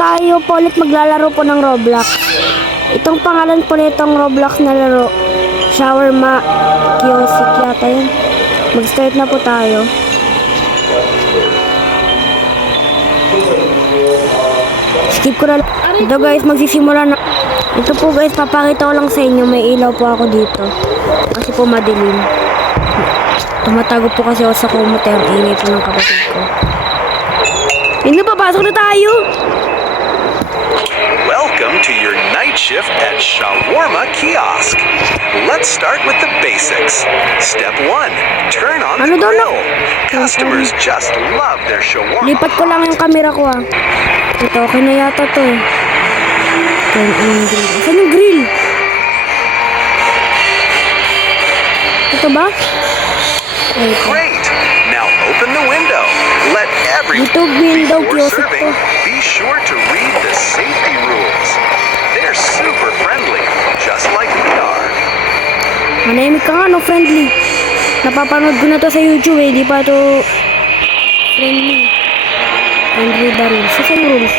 tayo po ulit maglalaro po ng Roblox. Itong pangalan po nitong Roblox na laro, Shawarma Kiosk yata yun. Mag-start na po tayo. Skip ko na lang. Ito guys, magsisimula na. Ito po guys, papakita ko lang sa inyo. May ilaw po ako dito. Kasi po madilim. Tumatago po kasi ako sa kumute. Ang ingay po ng kapatid ko. Hindi, papasok na tayo. Welcome to your night shift at Shawarma Kiosk. Let's start with the basics. Step 1. Turn on the grill. Customers just love their shawarma. Lipat ko lang yung camera ko ah. Ito, okay na yata to eh. Turn on yung grill. Saan yung grill? Ito ba? Ito. Great. Now open the window. Let everyone YouTube window before kiosk serving. to. Be sure to read the safety rules. They're super friendly, just like we are. Manahimik ka nga, no? Friendly. Napapanood ko na to sa YouTube eh. Di pa to friendly. Friendly the rules. Saan rules?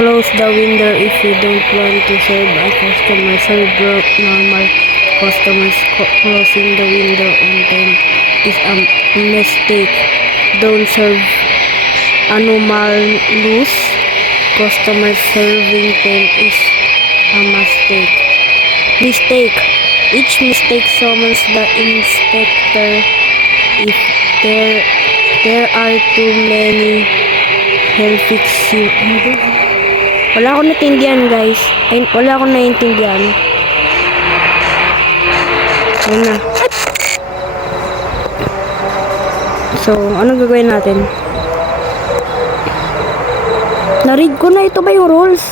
Close the window if you don't want to serve a customer. Serve normal customers. Closing the window on time is a mistake. Don't serve anomalous customer. Serving them is a mistake. Each mistake summons the inspector. If there are too many, he'll fix you. Wala akong naintindihan guys. Ay, wala akong naintindihan. Ayun na. So, ano gagawin natin? Naread ko na, ito ba yung rules?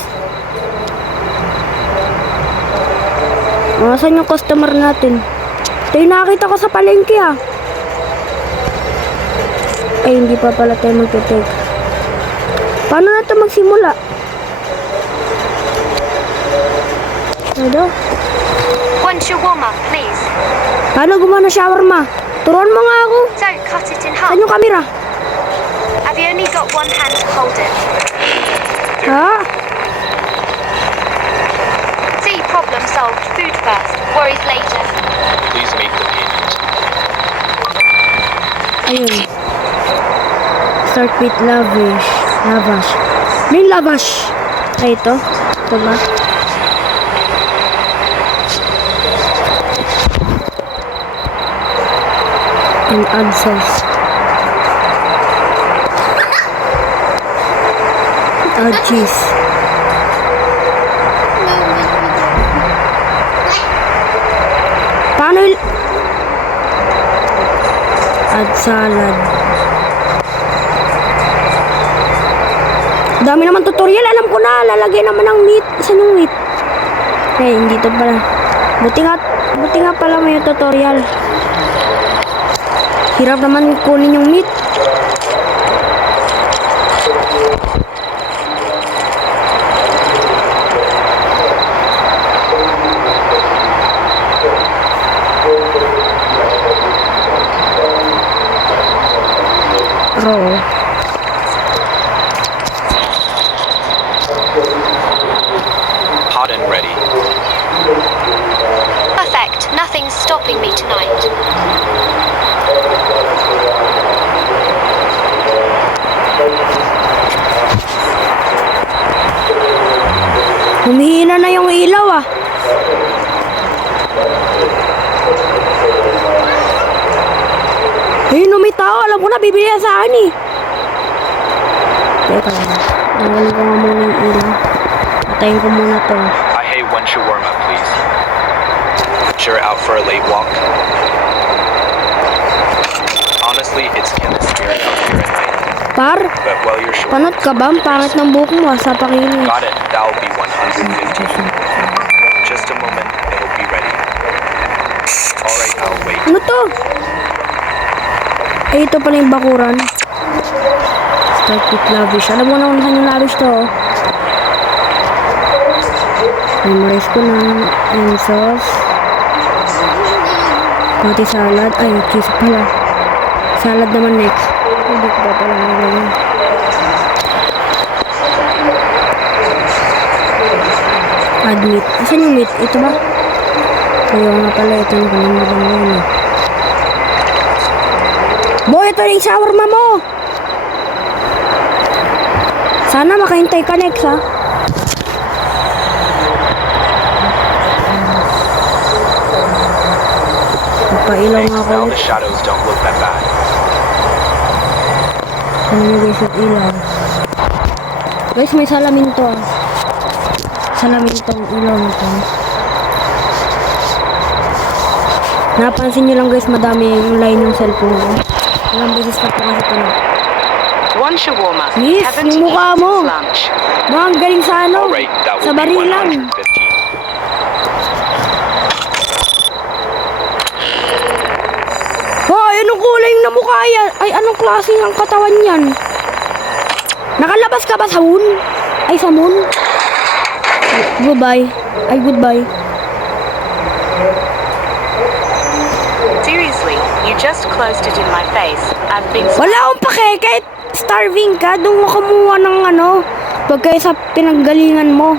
Saan yung customer natin? Ito yung nakakita ko sa palengke ah. Ay, hindi pa pala tayo magte-take. Paano na ito magsimula? Ano? One shawarma, please. Paano gumana shawarma? Turuan mo nga ako. Don't cut it in half. Saan yung camera? Have you only got one hand to hold it? Ha? See, problem solved. Food first, worries later. Please make the payment. Ayun. Start with lavish. Lavash. May lavash. Ay, ito. Ito ba? And add sauce. Add cheese. Paano add salad. Dami naman tutorial. Alam ko na. Lalagyan naman ng meat. Saan yung meat? Eh, hindi to pala. Buti nga pala may tutorial. Hirap naman kunin yung meat. Raw. Hot and ready. Perfect. Nothing's stopping me tonight. Humihina na yung ilaw ah. Ayun, may tao. Alam ko na, bibili yan sa akin eh. Teka lang. Nawalin ko nga muna yung ilaw. Patayin ko muna to. I hate one shawarma, please. Sure, out for a late walk. Honestly, it's killing spirit out here at night. Par, But while you're short, panot ka ba? Ang pangit ng buhok mo ah, sa pakinig. got it. That'll be 150. Just a moment, it'll be ready. Alright, I'll wait. Ano to? Ay, ito pala yung bakuran. Start with lavish. Alam mo na kung saan yung lavish to. Oh. Memorize ko na. Yung sauce. Pati salad. Ay, cheese pala. Salad naman next. Hindi ko pa pala nagawa. Add meat. Asan yung meat? Ito ba? Ayaw nga pala. Ito yung kalimutan mo yun. Boy, ito na yung shawarma mo! Sana makahintay ka next, ha? Magpailaw nga ako Now ulit. the shadows don't look that bad. Ano nyo guys yung ilaw? Guys, may salamin to, ah. Salamin tong ilaw na to. Napansin nyo lang guys, madami yung line ng cellphone ko. Ilang beses na po kasi ito na. One shawarma. Miss, Heaven yung to mukha eat mo. since lunch. Mukhang galing sa ano? Alright, that Sa will be barilan. 150. Hoy, anong kulay na mukha yan? Ay, anong klase ng katawan yan? Nakalabas ka ba sa moon? Ay, sa moon? Goodbye. Ay, goodbye. Seriously, you just closed it in my face. I've been Wala akong pake. Kahit starving ka, doon mo kumuha ng ano. Pag kayo sa pinanggalingan mo.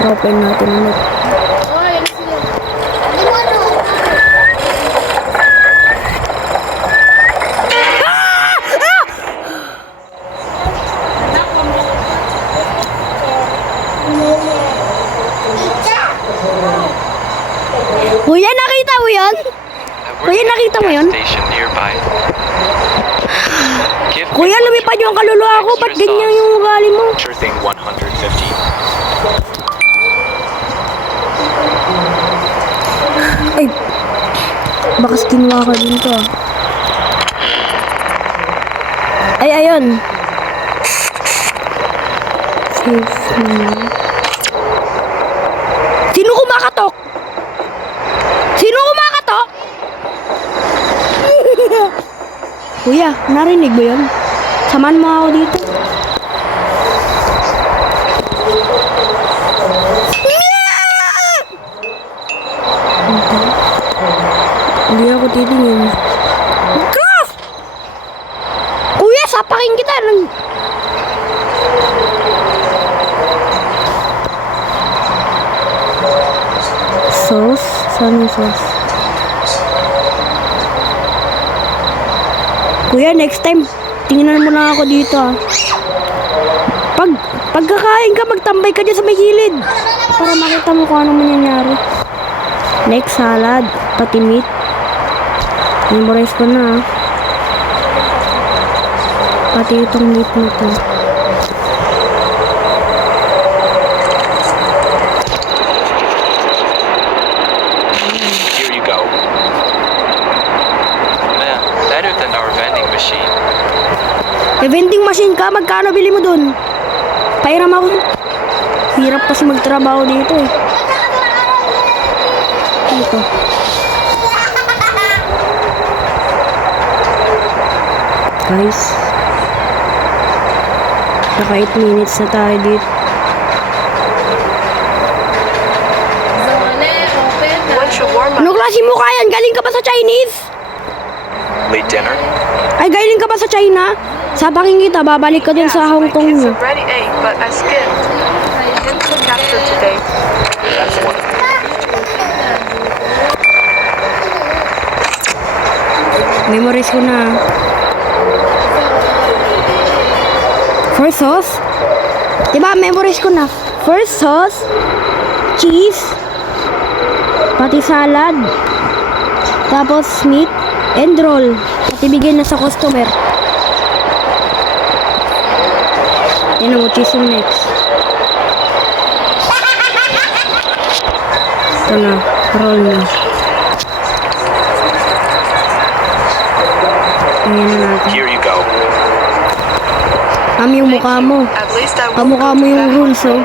Open natin ulit. Kuya, nakita mo yun? Kuya, nakita mo yun? Station nearby. Give me Kuya, what lumipad you yung want. kaluluwa ko. Ba't Extra ganyan sauce. yung ugali mo? Sure thing 150. Ay, bakas kinuha ko din to. Ay, ayun. Save me. Sino kumakatok? Sino kumakatok? Kuya, narinig mo yun? Samahan mo ako dito. Hindi ako titingin. Cross! Kuya, sapakin kita. Sauce? Saan yung sauce? Kuya, next time, tingnan mo na ako dito, ah. Pagkakain ka, magtambay ka dyan sa may gilid. Para makita mo kung anong mangyayari. Next, salad. Pati meat. Memorize ko na, ah. Pati itong meat na to. Here you go. Man, better than our vending machine. Eh, vending machine ka, magkano bili mo dun? Pairam ako. Hirap kasi magtrabaho dito, eh. Dito. Guys. Naka 8 minutes na tayo dito. one shawarma. Ano klase mo kaya? Galing ka ba sa Chinese? Late dinner? Ay, galing ka ba sa China? Sapakin kita, babalik ka din sa Hong Kong Kids mo. already ate, but I skipped. Didn't cook after today. That's one. Memorize ko na. First sauce? Diba, memorize ko na. First sauce, cheese, pati salad, tapos meat, and roll. At ibigay na sa customer. Yan mo, cheese yung next. Ito na, roll na. Ayan na natin. Here you go. Kami yung mukha mo. At least I won't Kamukha go mo to yung that rules, oh.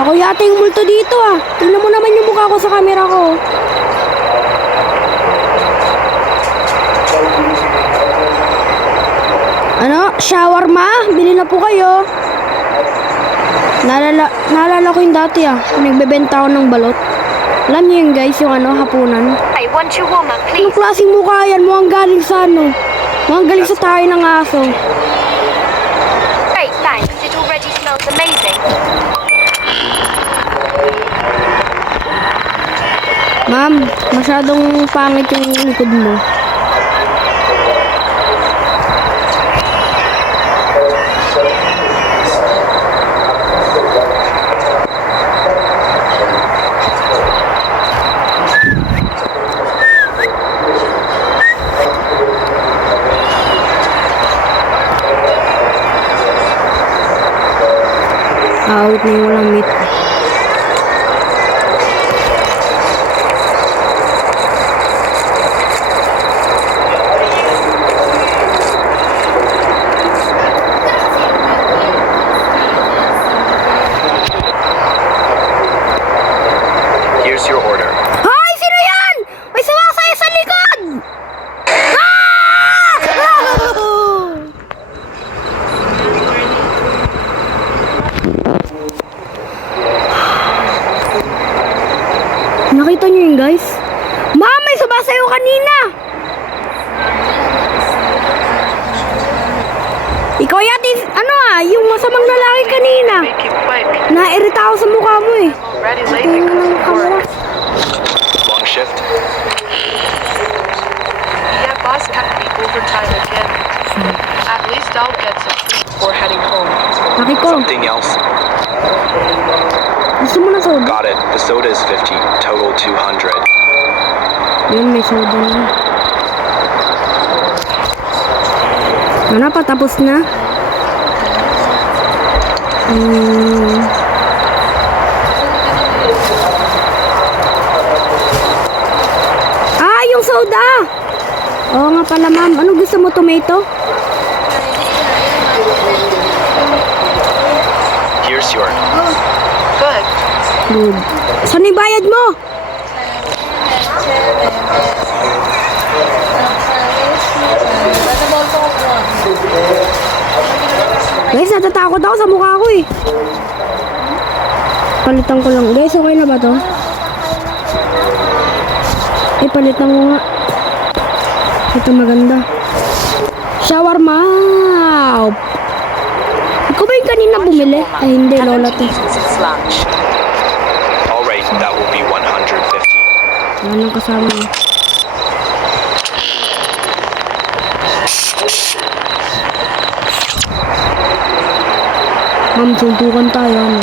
Ako yata yung multo dito, ah. Tingnan mo naman yung mukha ko sa camera ko. Ano? Shawarma? Bili na po kayo. Naalala ko yung dati, ah. Nagbebenta ako ng balot. Alam niyo yun, guys, yung ano, hapunan. I want shawarma, Anong please. klaseng mukha yan? Mukhang galing sa ano? Mukhang galing sa tayo ng aso. Great, thanks. smells amazing. Ma'am, masyadong pangit yung likod mo. Out na yung walang meat. Here's your order. Hoy! Sino yan? May sumasaya sa likod! Nakita niyo yun, guys? Ma'am, may sumasayo kanina! Ikaw yata, yung masamang lalaki kanina. Make it quick. Nairita ako sa mukha mo eh. Already late Tingnan because ng of kamera. work. Long shift. Yeah, boss kept me overtime again. At least I'll get some sleep before heading home. Laki ko. Something else? Gusto mo na soda? Got it. The soda is 50. Total 200. Yun, may soda na. Ano, patapos na? Yung soda! Oo nga pala, ma'am. Ano gusto mo, tomato? Here's your. Good. Good. Saan yung bayad mo? Guys, natatakot ako sa mukha ko eh. Palitan ko lang. Guys, okay na ba to? Palitan ko nga. Ito maganda. Shawarma! Ikaw ba yung kanina bumili? Ay, hindi. Lola to. Alright, that will be 150. Yan ang kasama niya. Ma'am, suntukan tayo. Ano?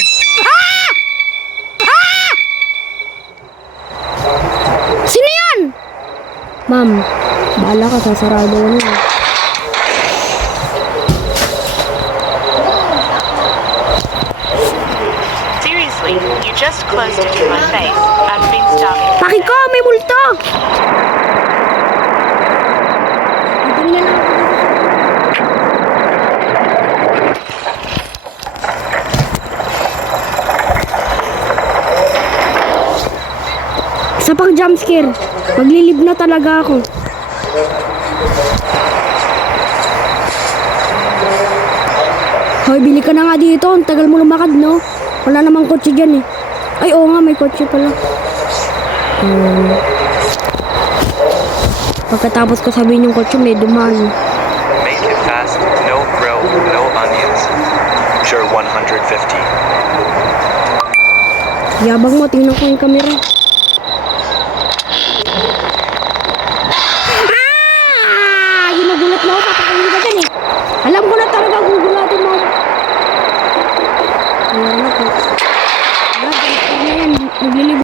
Sino yan? Ma'am, bahala ka, sasarado ko na. Seriously, you just closed it in my face. I've been starving. Paki ko, may multo! Tingnan lang ako. Isa pang jumpscare. Maglilib na talaga ako. Hoy, bili ka na nga dito. Ang tagal mo lumakad, no? Wala namang kotse dyan eh. Ay, oo nga, may kotse pala. Pagkatapos ko sabihin yung kotse, may dumaan. Make it fast. No grill, no onions. Sure, 150. Yabang mo, tingnan ko yung camera. Ginugulat na ako, papakain ka dyan eh. Alam ko na talaga gugulatin mo. Ayan na po. Naglilib